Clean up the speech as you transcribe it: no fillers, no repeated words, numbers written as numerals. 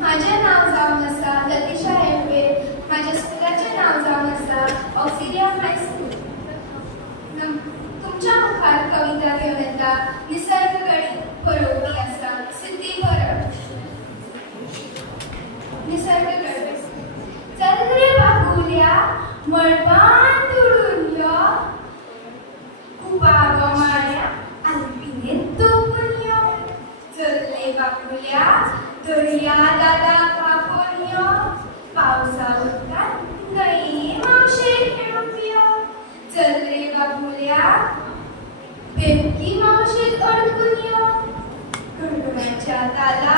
माझे नाव जाऊन असा लतीशा हेडवे. माझ्या स्कूलाचे नाव जाऊन असा ऑक्सिलिया हायस्कूल. तुमच्या मुखार कविता घेऊन येता निसर्ग गडी पळोवपी असा सिद्धी परब. निसर्ग गडी चल रे बाबुल्या मळबान तुडून यो, कुबाबा माळ्या अल्पिने तोपून यो. चल रे बाबुल्या दर्या दादा कापून यो, पावसा उदकात गई मावशे खेळून यो. चल रे बाबुल्या बेबकी मावशेत अडकून यो, गडगडाच्या ताला